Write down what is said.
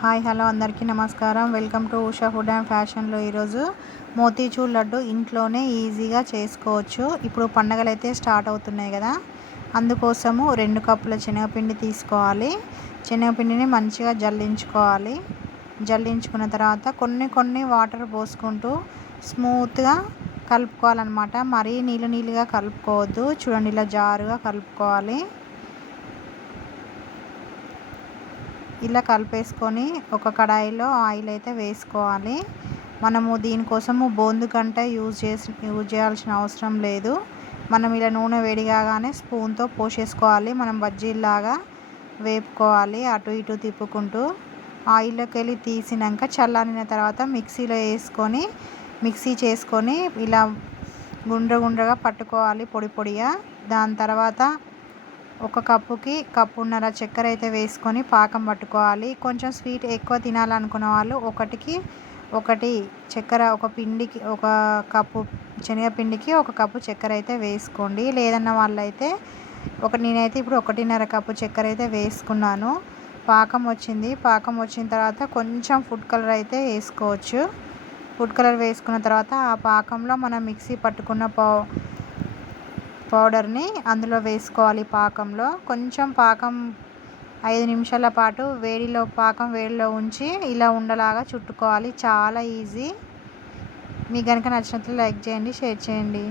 Hi hello అందరికీ నమస్కారం. Welcome to Usha food and ఫ్యాషన్లో ఈరోజు మోతీచూర్ లడ్డు ఇంట్లోనే ఈజీగా చేసుకోవచ్చు. ఇప్పుడు పండగలు అయితే స్టార్ట్ అవుతున్నాయి కదా, అందుకోసము 2 కప్పుల శనగపిండి తీసుకోవాలి. శనగపిండిని మంచిగా జల్లించుకోవాలి. జల్లించుకున్న తర్వాత కొన్ని వాటర్ పోసుకుంటూ స్మూత్గా కలుపుకోవాలన్నమాట. మరీ నీళ్ళుగా కలుపుకోవద్దు. చూడండి, ఇలా జారుగా కలుపుకోవాలి. ఇలా కలిపేసుకొని ఒక కడాయిలో ఆయిల్ అయితే వేసుకోవాలి. మనము దీనికోసము బోందు గంట యూజ్ చేయాల్సిన అవసరం లేదు. మనం ఇలా నూనె వేడి కాగానే స్పూన్తో పోసేసుకోవాలి. మనం బజ్జీలాగా వేపుకోవాలి, అటు ఇటు తిప్పుకుంటూ. ఆయిల్లోకి వెళ్ళి తీసినాక చల్లారిన తర్వాత మిక్సీలో వేసుకొని మిక్సీ చేసుకొని ఇలా గుండ్రగా పట్టుకోవాలి, పొడిగా. దాని తర్వాత ఒక కప్పుకి కప్పున్నర చక్కెర అయితే వేసుకొని పాకం పట్టుకోవాలి. కొంచెం స్వీట్ ఎక్కువ తినాలనుకున్న వాళ్ళు ఒకటి చక్కెర, ఒక కప్పు శనగపిండికి 1 కప్పు చక్కెర అయితే వేసుకోండి. లేదన్న వాళ్ళైతే నేనైతే ఇప్పుడు 1.5 కప్పు చక్కెర అయితే వేసుకున్నాను. పాకం వచ్చిన తర్వాత కొంచెం ఫుడ్ కలర్ అయితే వేసుకోవచ్చు. ఫుడ్ కలర్ వేసుకున్న తర్వాత ఆ పాకంలో మనం మిక్సీ పట్టుకున్న పౌడర్ని అందులో వేసుకోవాలి. పాకంలో కొంచెం పాకం 5 నిమిషాల పాటు వేడిలో ఉంచి ఇలా ఉండలాగా చుట్టుకోవాలి. చాలా ఈజీ. మీకు కనుక నచ్చినట్లయితే లైక్ చేయండి, షేర్ చేయండి.